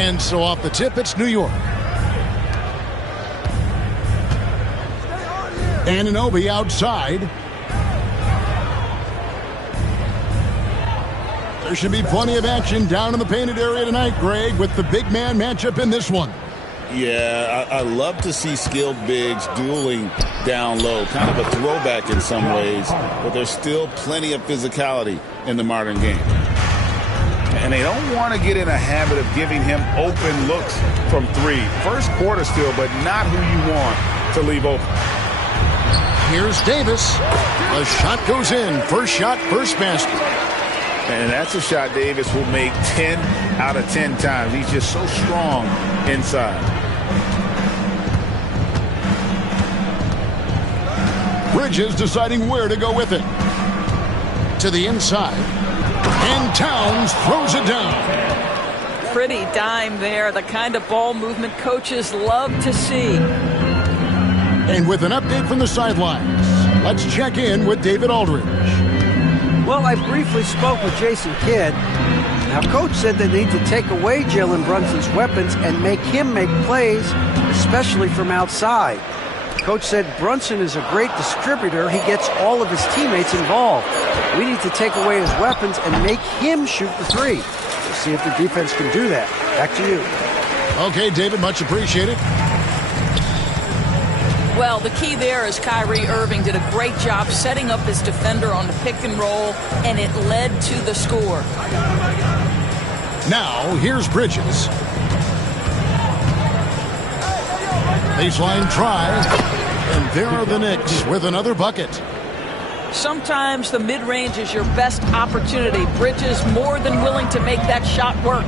And so off the tip, it's New York. Anunoby outside. There should be plenty of action down in the painted area tonight, Greg, with the big man matchup in this one. Yeah, I love to see skilled bigs dueling down low. Kind of a throwback in some ways, but there's still plenty of physicality in the modern game. And they don't want to get in a habit of giving him open looks from three. First quarter still, but not who you want to leave open. Here's Davis. The shot goes in. First shot, first basket. And that's a shot Davis will make 10 out of 10 times. He's just so strong inside. Bridges deciding where to go with it. To the inside. And Towns throws it down. Pretty dime there. The kind of ball movement coaches love to see. And with an update from the sidelines, let's check in with David Aldridge. Well, I briefly spoke with Jason Kidd. Now, Coach said they need to take away Jalen Brunson's weapons and make him make plays, especially from outside. Coach said Brunson is a great distributor. He gets all of his teammates involved. We need to take away his weapons and make him shoot the three. We'll see if the defense can do that. Back to you. Okay, David, much appreciated. Well, the key there is Kyrie Irving did a great job setting up his defender on the pick and roll, and it led to the score. Now, here's Bridges. Baseline try, and there are the Knicks with another bucket. Sometimes the mid-range is your best opportunity. Bridges more than willing to make that shot work.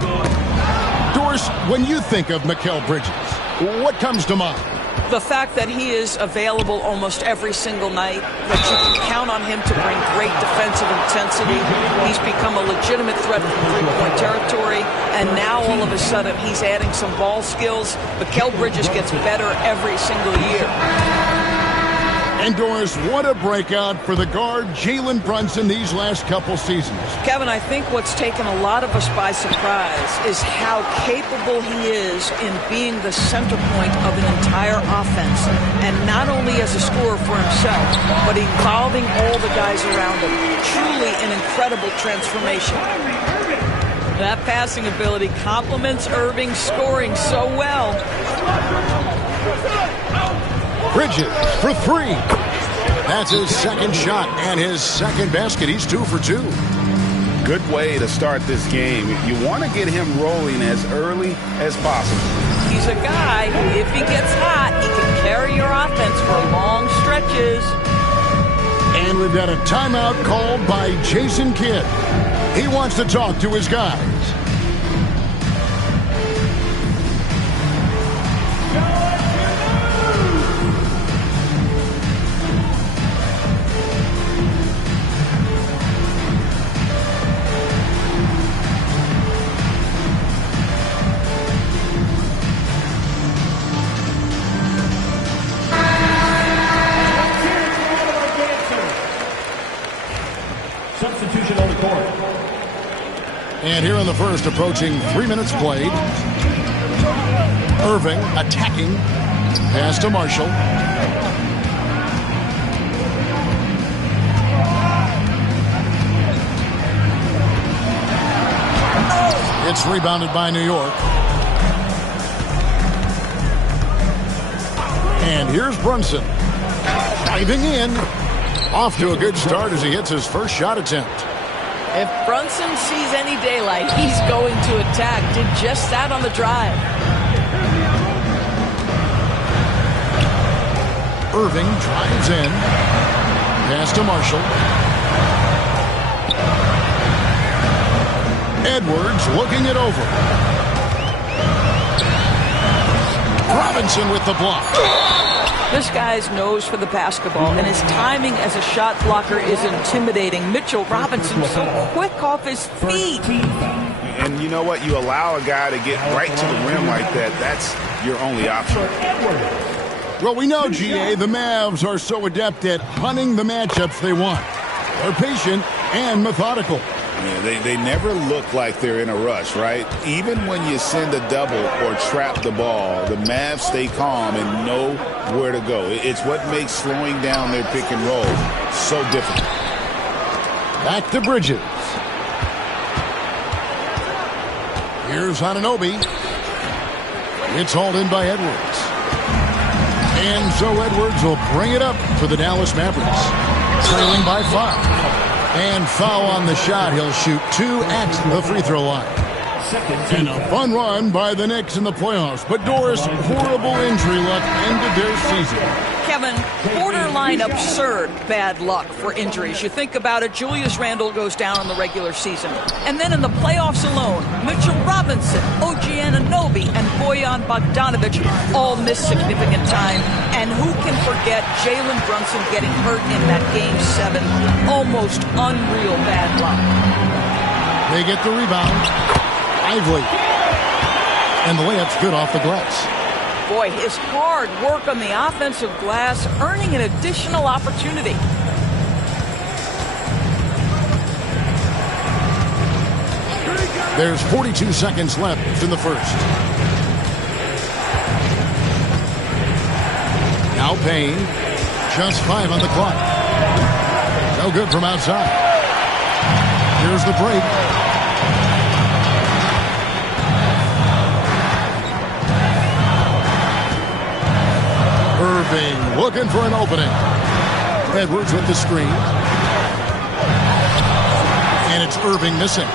Doris, when you think of Mikal Bridges, what comes to mind? The fact that he is available almost every single night, that you can count on him to bring great defensive intensity. He's become a legitimate threat from three-point territory, and now all of a sudden he's adding some ball skills. Mikal Bridges gets better every single year. And Doris, what a breakout for the guard Jalen Brunson these last couple seasons. Kevin, I think what's taken a lot of us by surprise is how capable he is in being the center point of an entire offense. And not only as a scorer for himself, but involving all the guys around him. Truly an incredible transformation. That passing ability complements Irving's scoring so well. Bridges for three. That's his second shot and his second basket. He's 2 for 2. Good way to start this game. You want to get him rolling as early as possible. He's a guy who, if he gets hot, he can carry your offense for long stretches. And we've got a timeout called by Jason Kidd. He wants to talk to his guys. Substitution on the court. And here in the first, approaching 3 minutes played. Irving attacking. Pass to Marshall. It's rebounded by New York. And here's Brunson. Diving in. Off to a good start as he hits his first shot attempt. If Brunson sees any daylight, he's going to attack. Did just that on the drive. Irving drives in. Pass to Marshall. Edwards looking it over. Robinson with the block. This guy's nose for the basketball, and his timing as a shot blocker is intimidating. Mitchell Robinson so quick off his feet. And you know what? You allow a guy to get right to the rim like that. That's your only option. Well, we know, GA, the Mavs are so adept at hunting the matchups they want. They're patient and methodical. Yeah, they never look like they're in a rush, right? Even when you send a double or trap the ball, the Mavs stay calm and know where to go. It's what makes slowing down their pick and roll so difficult. Back to Bridges. Here's Anunoby. It's hauled in by Edwards. And so Edwards will bring it up for the Dallas Mavericks. Trailing by 5. And foul on the shot. He'll shoot 2 at the free throw line. And a fun run by the Knicks in the playoffs. But Doris, horrible injury luck ended their season. Kevin, borderline absurd bad luck for injuries. You think about it, Julius Randle goes down in the regular season. And then in the playoffs alone, Mitchell Robinson, OG Anunoby, and Bojan Bogdanovic all miss significant time. And who can forget Jalen Brunson getting hurt in that Game 7? Almost unreal bad luck. They get the rebound. Lively. And the layup's good off the glass. Boy, his hard work on the offensive glass earning an additional opportunity. There's 42 seconds left in the first. Now Payne. Just 5 on the clock. No good from outside. Here's the break. Irving looking for an opening. Edwards with the screen. And it's Irving missing.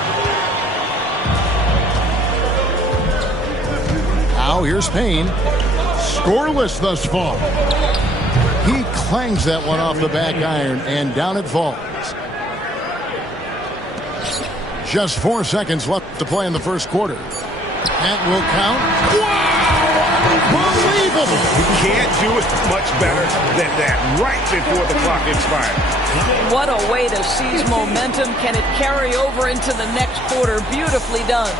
Now here's Payne. Scoreless thus far. He clangs that one off the back iron and down it falls. Just 4 seconds left to play in the first quarter. That will count. Wow! Unbelievable! You can't do it much better than that right before the clock expires. What a way to seize momentum. Can it carry over into the next quarter? Beautifully done.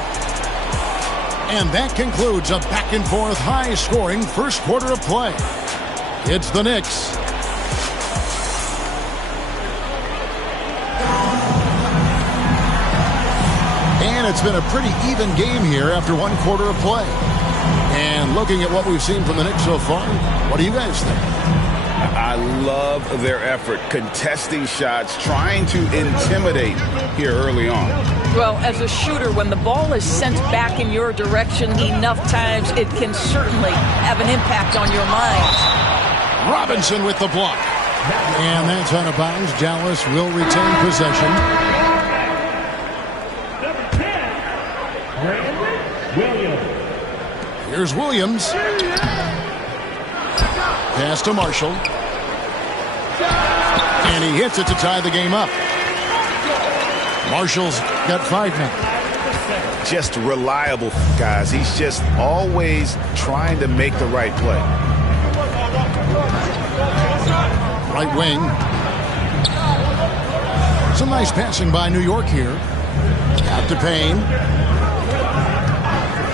And that concludes a back-and-forth, high-scoring first quarter of play. It's the Knicks. And it's been a pretty even game here after 1 quarter of play. And looking at what we've seen from the Knicks so far, what do you guys think? I love their effort, contesting shots, trying to intimidate here early on. Well, as a shooter, when the ball is sent back in your direction enough times, it can certainly have an impact on your mind. Robinson with the block. And that's out of bounds. Dallas will retain possession. Here's Williams. Pass to Marshall. And he hits it to tie the game up. Marshall's got 5 now. Just reliable, guys. He's just always trying to make the right play. Right wing. Some nice passing by New York here. Out to Payne.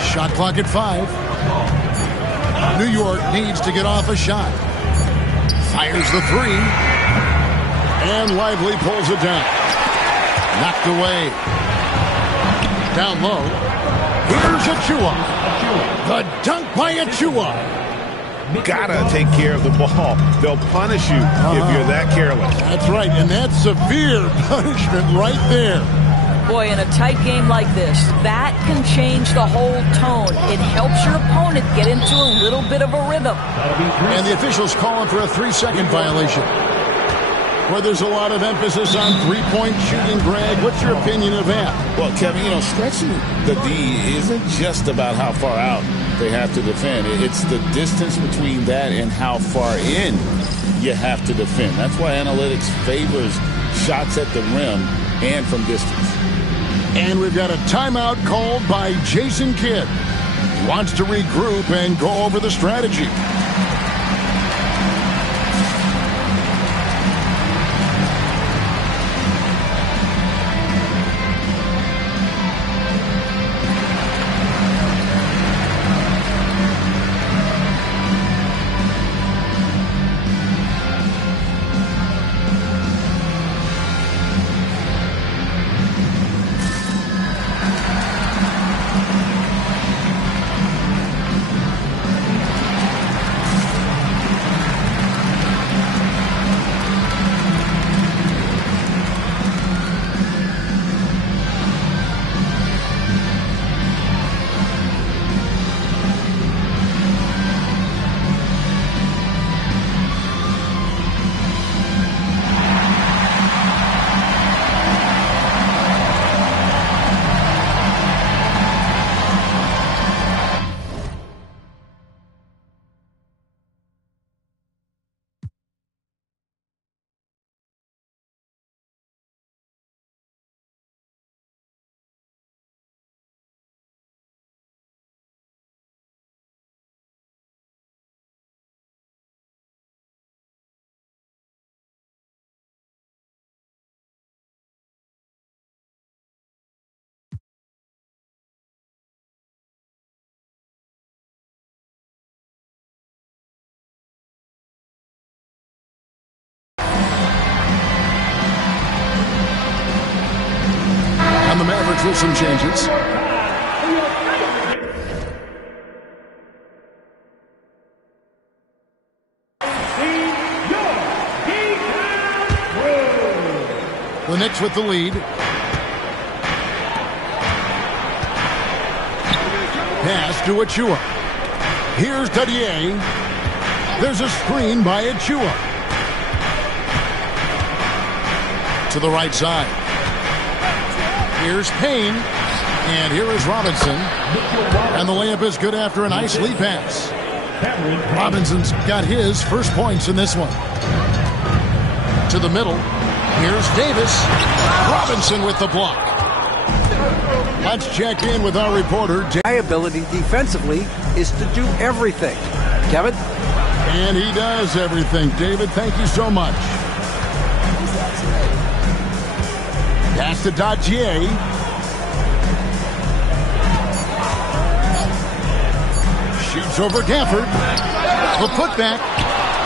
Shot clock at 5. New York needs to get off a shot. Fires the 3. And Lively pulls it down. Knocked away. Down low. Here's Achua. The dunk by Achua. Gotta take care of the ball. They'll punish you if you're that careless. That's right, and that's severe punishment right there. Boy, in a tight game like this, that can change the whole tone. It helps your opponent get into a little bit of a rhythm. And the officials calling for a 3-second violation. Where there's a lot of emphasis on three-point shooting, Greg. What's your opinion of that? Well, Kevin, stretching the D isn't just about how far out they have to defend. It's the distance between that and how far in you have to defend. That's why analytics favors shots at the rim and from distance. And we've got a timeout called by Jason Kidd. He wants to regroup and go over the strategy. with some changes. The Knicks with the lead. Pass to Achua. Here's Dadier. There's a screen by Achua. To the right side. Here's Payne. And here is Robinson. And the layup is good after a nice lead pass. Robinson's got his first points in this one. To the middle. Here's Davis. Robinson with the block. Let's check in with our reporter. My ability defensively is to do everything. Kevin? And he does everything. David, thank you so much. Pass to Dadier. Shoots over Gafford. The putback.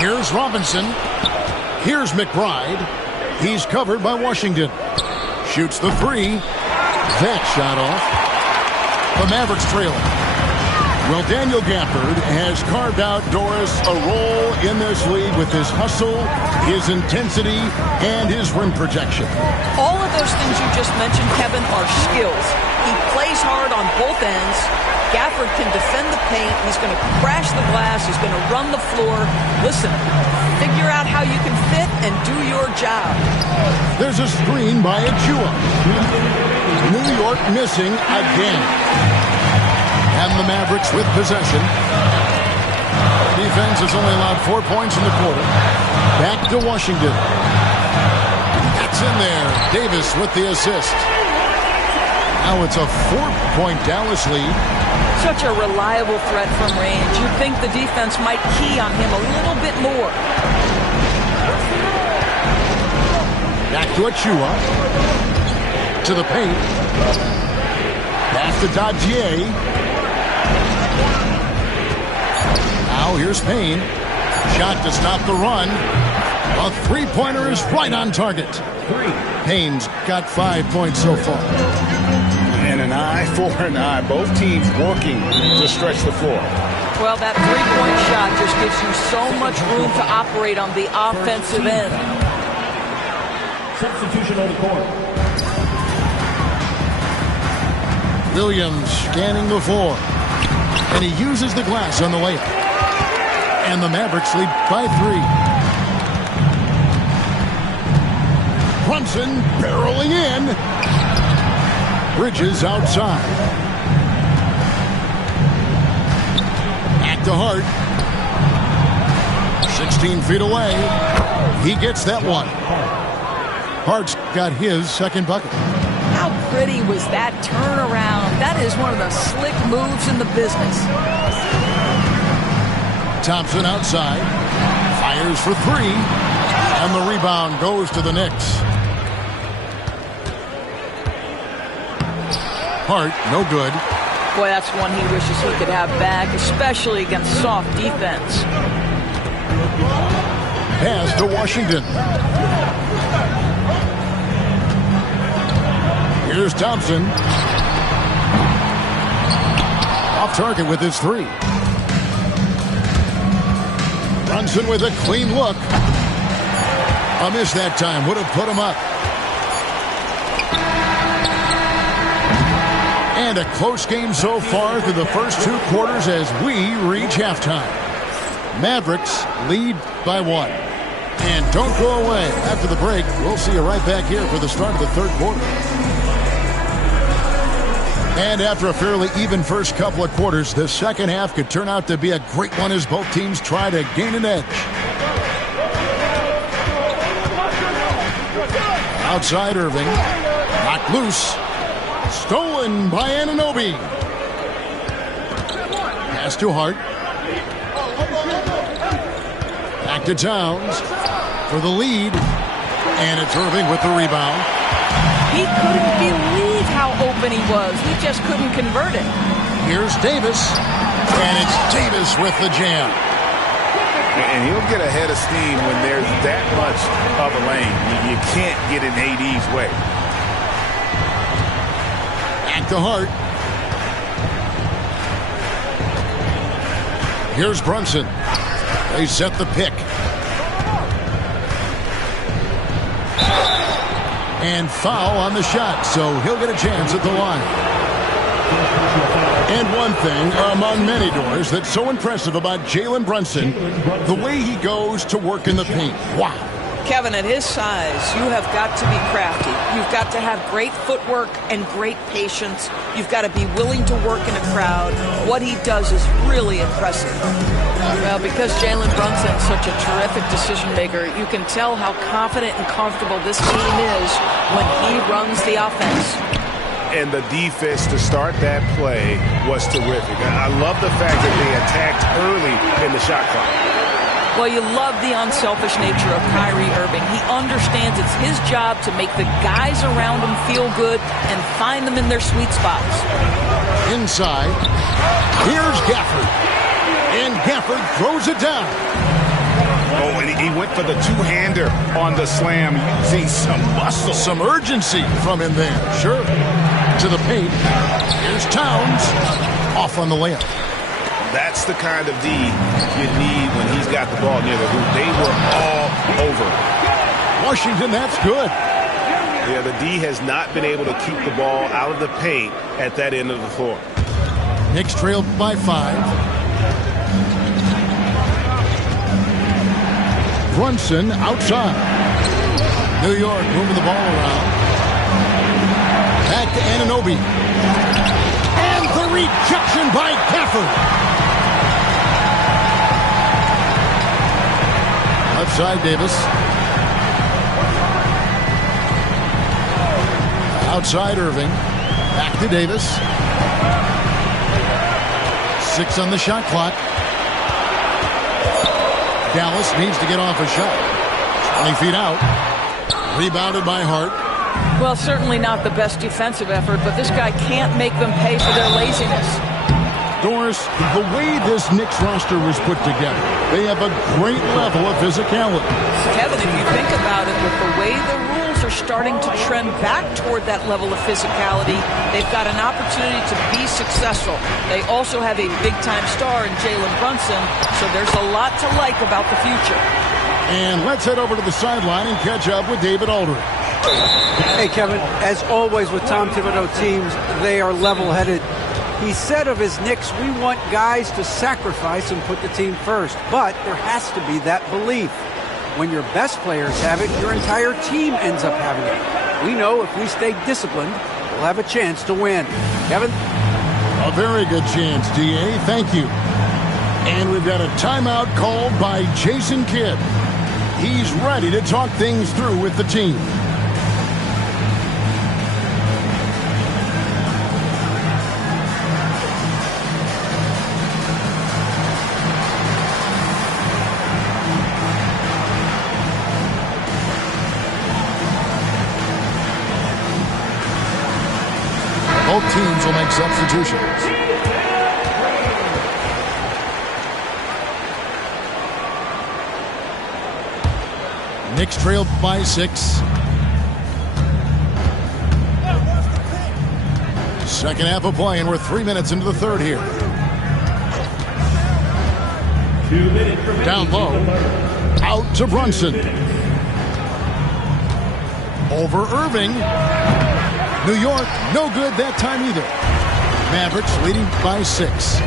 Here's Robinson. Here's McBride. He's covered by Washington. Shoots the three. That shot off. The Mavericks trailing. Well, Daniel Gafford has carved out Doris a role in this league with his hustle, his intensity, and his rim protection. All of those things you just mentioned, Kevin, are skills. He plays hard on both ends. Gafford can defend the paint. He's going to crash the glass. He's going to run the floor. Listen, figure out how you can fit and do your job. There's a screen by Achua. New York missing again. And the Mavericks with possession. Defense has only allowed 4 points in the quarter. Back to Washington. That's in there. Davis with the assist. Now it's a 4-point Dallas lead. Such a reliable threat from range. You'd think the defense might key on him a little bit more. Back to Achua. To the paint. Pass to Dadier. Now here's Payne. Shot to stop the run. A three-pointer is right on target. Payne's got 5 points so far. And an eye for an eye. Both teams working to stretch the floor. Well, that three-point shot just gives you so much room to operate on the offensive end. Substitution on the court. Williams scanning the floor. And he uses the glass on the layup. And the Mavericks lead by 3. Brunson barreling in. Bridges outside. Back to Hart. 16 feet away. He gets that one. Hart's got his second bucket. How pretty was that turnaround? That is one of the slick moves in the business. Thompson outside. Fires for 3. And the rebound goes to the Knicks. Hart, no good. Boy, that's one he wishes he could have back, especially against soft defense. Pass to Washington. Here's Thompson. Off target with his 3. Brunson with a clean look. A miss that time. Would have put him up. And a close game so far through the first 2 quarters as we reach halftime. Mavericks lead by 1. And don't go away. After the break, we'll see you right back here for the start of the third quarter. And after a fairly even first couple of quarters, the second half could turn out to be a great one as both teams try to gain an edge. Outside Irving. Knocked loose. Stolen by Anunoby. Pass to Hart. Back to Towns for the lead. And it's Irving with the rebound. He couldn't believe how open he was. He just couldn't convert it. Here's Davis. And it's Davis with the jam. And he'll get a head of steam when there's that much of a lane. You can't get in AD's way. to Hart. Here's Brunson. They set the pick. And foul on the shot, so he'll get a chance at the line. And one thing among many doors that's so impressive about Jalen Brunson, the way he goes to work in the paint. Wow. Kevin, at his size, you have got to be crafty. You've got to have great footwork and great patience. You've got to be willing to work in a crowd. What he does is really impressive. Well, because Jalen Brunson is such a terrific decision maker, you can tell how confident and comfortable this team is when he runs the offense. And the defense to start that play was terrific. I love the fact that they attacked early in the shot clock. Well, you love the unselfish nature of Kyrie Irving. He understands it's his job to make the guys around him feel good and find them in their sweet spots. Inside, here's Gafford. And Gafford throws it down. Oh, and he went for the two-hander on the slam. You see some muscle. Some urgency from him there. Sure. To the paint. Here's Towns. Off on the layup. That's the kind of D you need when he's got the ball near the hoop. They were all over. Washington, that's good. Yeah, the D has not been able to keep the ball out of the paint at that end of the floor. Knicks trailed by 5. Brunson outside. New York moving the ball around. Back to Anunoby. And the rejection by Gafford. Left side, Davis. Outside, Irving. Back to Davis. 6 on the shot clock. Dallas needs to get off a shot. 20 feet out. Rebounded by Hart. Well, certainly not the best defensive effort, but this guy can't make them pay for their laziness. Doris, the way this Knicks roster was put together, they have a great level of physicality. Kevin, if you think about it, with the way the rules are starting to trend back toward that level of physicality, they've got an opportunity to be successful. They also have a big-time star in Jalen Brunson, so there's a lot to like about the future. And let's head over to the sideline and catch up with David Aldridge. Hey, Kevin, as always with Tom Thibodeau teams, they are level-headed. He said of his Knicks, we want guys to sacrifice and put the team first. But there has to be that belief. When your best players have it, your entire team ends up having it. We know if we stay disciplined, we'll have a chance to win. Kevin? A very good chance, D.A. Thank you. And we've got a timeout called by Jason Kidd. He's ready to talk things through with the team. Both teams will make substitutions. Knicks trailed by 6. Second half of play, and we're 3 minutes into the third here. 2 minutes remaining. Down low. Out to Brunson. Over Irving. New York, no good that time either. Mavericks leading by 6.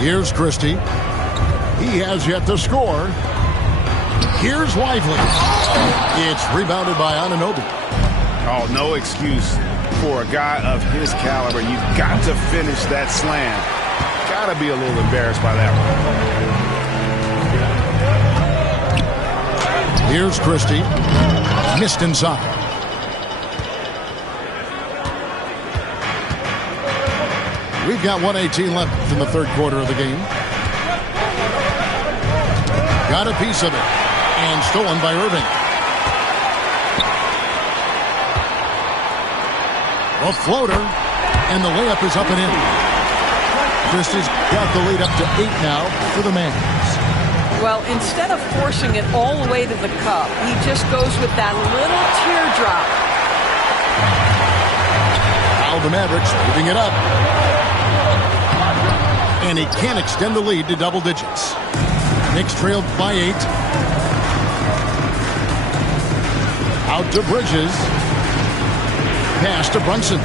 Here's Christie. He has yet to score. Here's Lively. It's rebounded by Anunoby. Oh, no excuse for a guy of his caliber. You've got to finish that slam. Got to be a little embarrassed by that one. Here's Christie. Missed inside. We've got 1:18 left in the third quarter of the game. Got a piece of it. And stolen by Irving. A floater. And the layup is up and in. Christie's got the lead up to 8 now for the Mavs. Well, instead of forcing it all the way to the cup, he just goes with that little teardrop Now the Mavericks moving it up. And he can't extend the lead to double digits. Knicks trailed by 8. Out to Bridges. Pass to Brunson.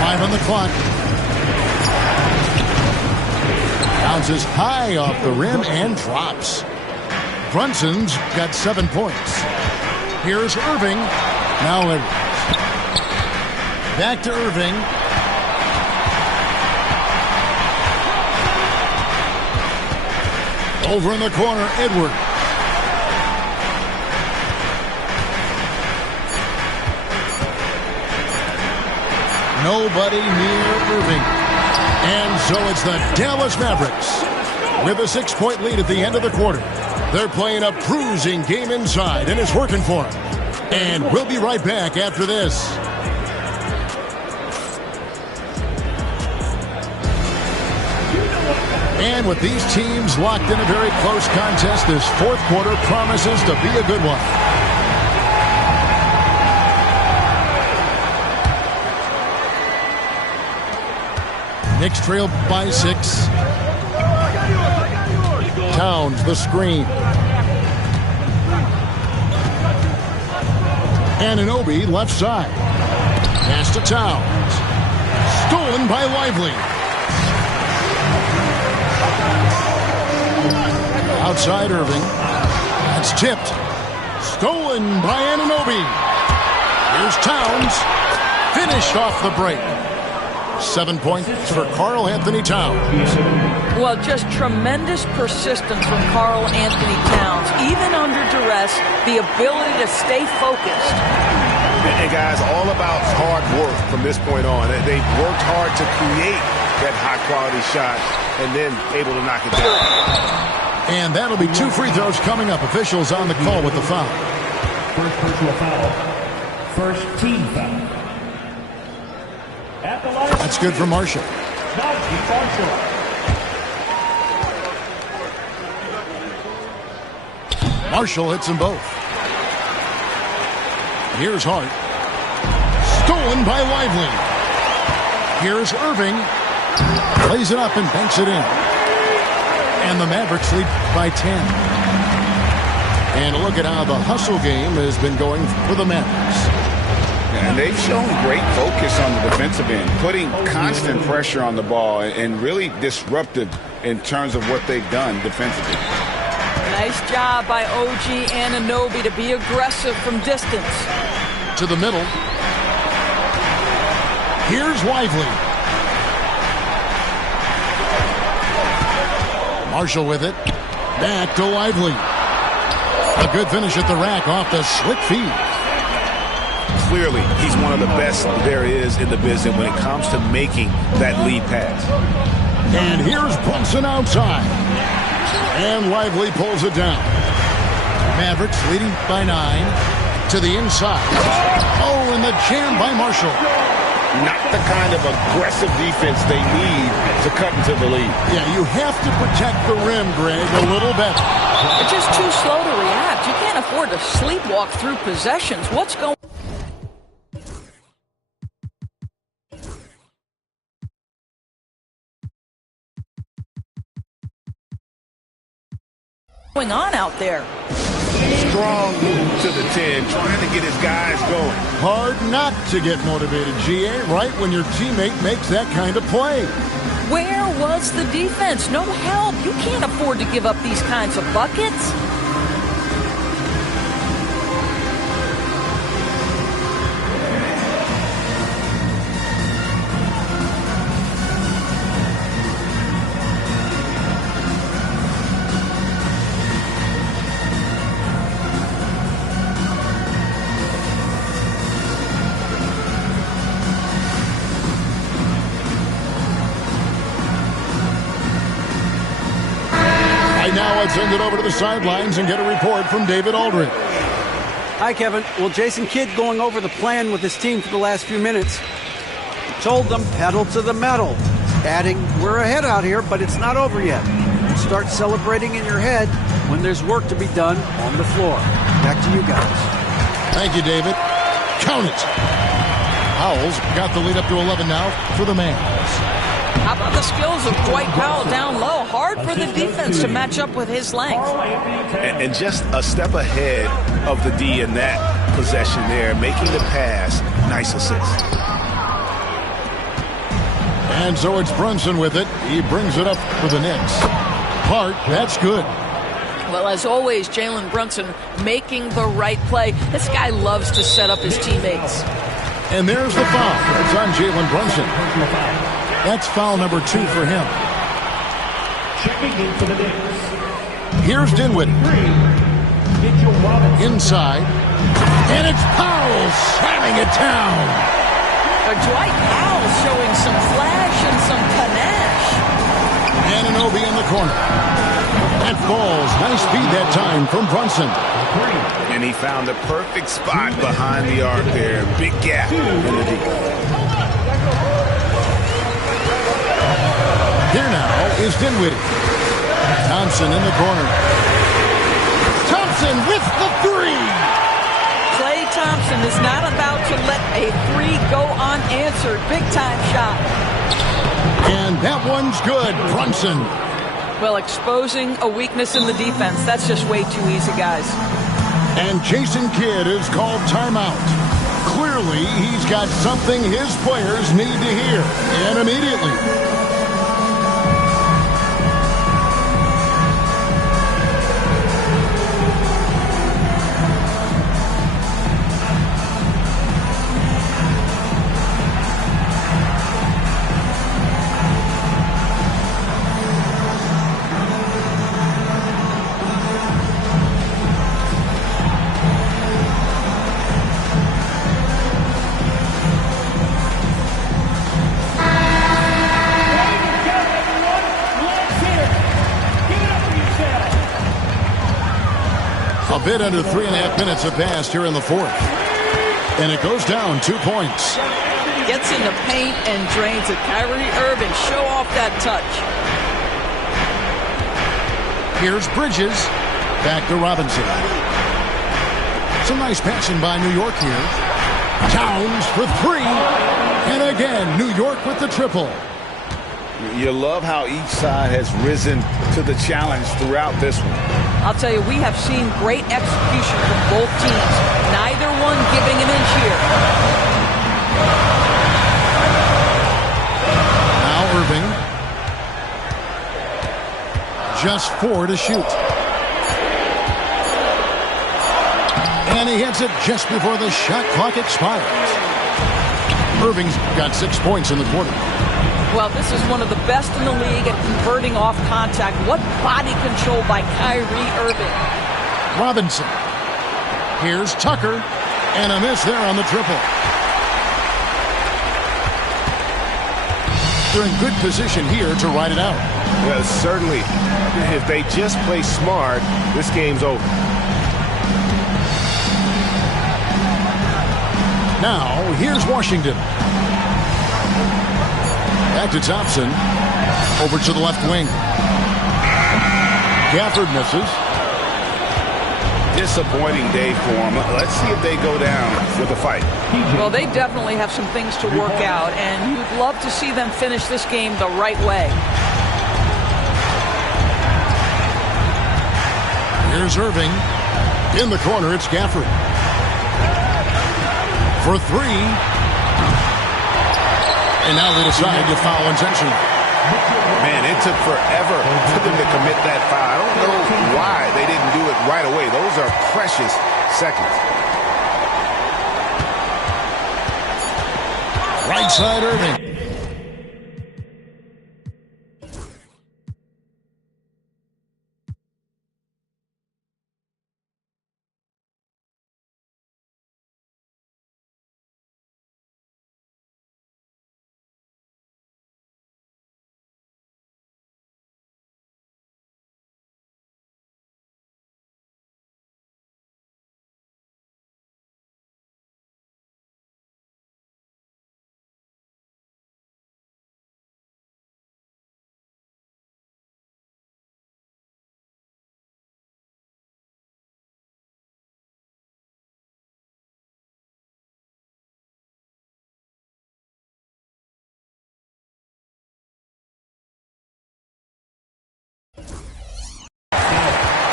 Five on the clock. Bounces high off the rim and drops. Brunson's got 7 points. Here's Irving. Now Edwards. Back to Irving. Over in the corner, Edwards. Nobody near Irving. And so it's the Dallas Mavericks with a 6-point lead at the end of the quarter. They're playing a bruising game inside, and it's working for them. And we'll be right back after this. And with these teams locked in a very close contest, this fourth quarter promises to be a good one. Knicks trail by 6. Towns the screen. Anunoby left side. Pass to Towns. Stolen by Lively. Outside Irving. That's tipped. Stolen by Anunoby. Here's Towns. Finished off the break. 7 points for Karl Anthony Towns. Well, just tremendous persistence from Karl Anthony Towns. Even under duress, the ability to stay focused. And guys, all about hard work from this point on. They worked hard to create that high-quality shot and then able to knock it down. And that'll be 2 free throws coming up. Officials on the call with the foul. First personal foul. First team foul. At the line. That's good for Marshall. Marshall hits them both. Here's Hart. Stolen by Lively. Here's Irving. Plays it up and banks it in. And the Mavericks lead by 10. And look at how the hustle game has been going for the Mavericks. And they've shown great focus on the defensive end, putting constant pressure on the ball and really disruptive in terms of what they've done defensively. Nice job by OG Anunoby to be aggressive from distance. To the middle. Here's Lively. Marshall with it. Back to Lively. A good finish at the rack off the slick feed. Clearly, he's one of the best there is in the business when it comes to making that lead pass. And here's Brunson outside. And Lively pulls it down. Mavericks leading by 9 to the inside. Oh, and the jam by Marshall. Not the kind of aggressive defense they need to cut into the lead. Yeah, you have to protect the rim, Greg, a little better. They're just too slow to react. You can't afford to sleepwalk through possessions. What's going on out there? Strong move to the 10, trying to get his guys going. Hard not to get motivated, GA, right when your teammate makes that kind of play. Where was the defense? No help. You can't afford to give up these kinds of buckets. Now let's send it over to the sidelines and get a report from David Aldridge. Hi, Kevin. Well, Jason Kidd going over the plan with his team for the last few minutes. Told them pedal to the metal. Adding, we're ahead out here, but it's not over yet. and start celebrating in your head when there's work to be done on the floor. Back to you guys. Thank you, David. Count it. Powell's got the lead up to 11 now for the Mavs. How about the skills of Dwight Powell down low? Hard for the defense to match up with his length. And just a step ahead of the D in that possession there, making the pass. Nice assist. And so it's Brunson with it. He brings it up for the Knicks. Hart, that's good. Well, as always, Jalen Brunson making the right play. This guy loves to set up his teammates. And there's the foul. It's on Jalen Brunson. That's foul number 2 for him. Checking in for the Knicks. Here's Dinwiddie. Inside. And it's Powell slamming it down. Dwight Powell showing some flash and some panache. Anunoby in the corner. That falls. Nice feed that time from Brunson. And he found the perfect spot behind the arc there. Big gap in the D. Here now is Dinwiddie. Thompson in the corner. Thompson with the 3. Klay Thompson is not about to let a 3 go unanswered. Big time shot. And that one's good. Brunson. Well, exposing a weakness in the defense, that's just way too easy, guys. And Jason Kidd is called timeout. Clearly, he's got something his players need to hear. And immediately. A bit under 3.5 minutes have passed here in the 4th. And it goes down 2 points. Gets in the paint and drains it. Kyrie Irving, show off that touch. Here's Bridges. Back to Robinson. Some nice passing by New York here. Towns for 3. And again, New York with the triple. You love how each side has risen to the challenge throughout this one. I'll tell you, we have seen great execution from both teams. Neither one giving an inch here. Now Irving. Just 4 to shoot. And he hits it just before the shot clock expires. Irving's got 6 points in the quarter. Well, this is one of the best in the league at converting off contact. What body control by Kyrie Irving. Robinson. Here's Tucker. And a miss there on the triple. They're in good position here to ride it out. Well, certainly. If they just play smart, this game's over. Now, here's Washington. Back to Thompson. Over to the left wing. Gafford misses. Disappointing day for them. Let's see if they go down with a fight. Well, they definitely have some things to work out, and you'd love to see them finish this game the right way. Here's Irving. In the corner, it's Gafford. For 3. And now they decide to foul intentionally. Man, it took forever for them to commit that foul. I don't know why they didn't do it right away. Those are precious seconds. Right side, Irving.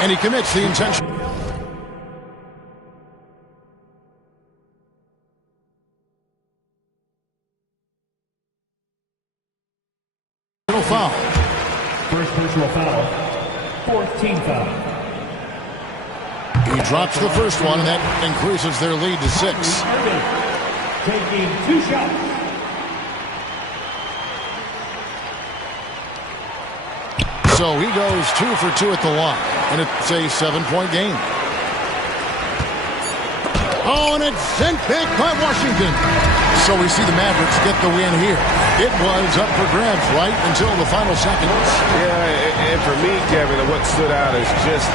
And he commits the intention. Foul. First personal foul. Fourth team foul. He drops the first one, and that increases their lead to 6. Taking 2 shots. So he goes 2 for 2 at the line, and it's a 7-point game. Oh, and it's sent back by Washington. So we see the Mavericks get the win here. It was up for grabs right until the final seconds. Yeah, and for me, Kevin, what stood out is just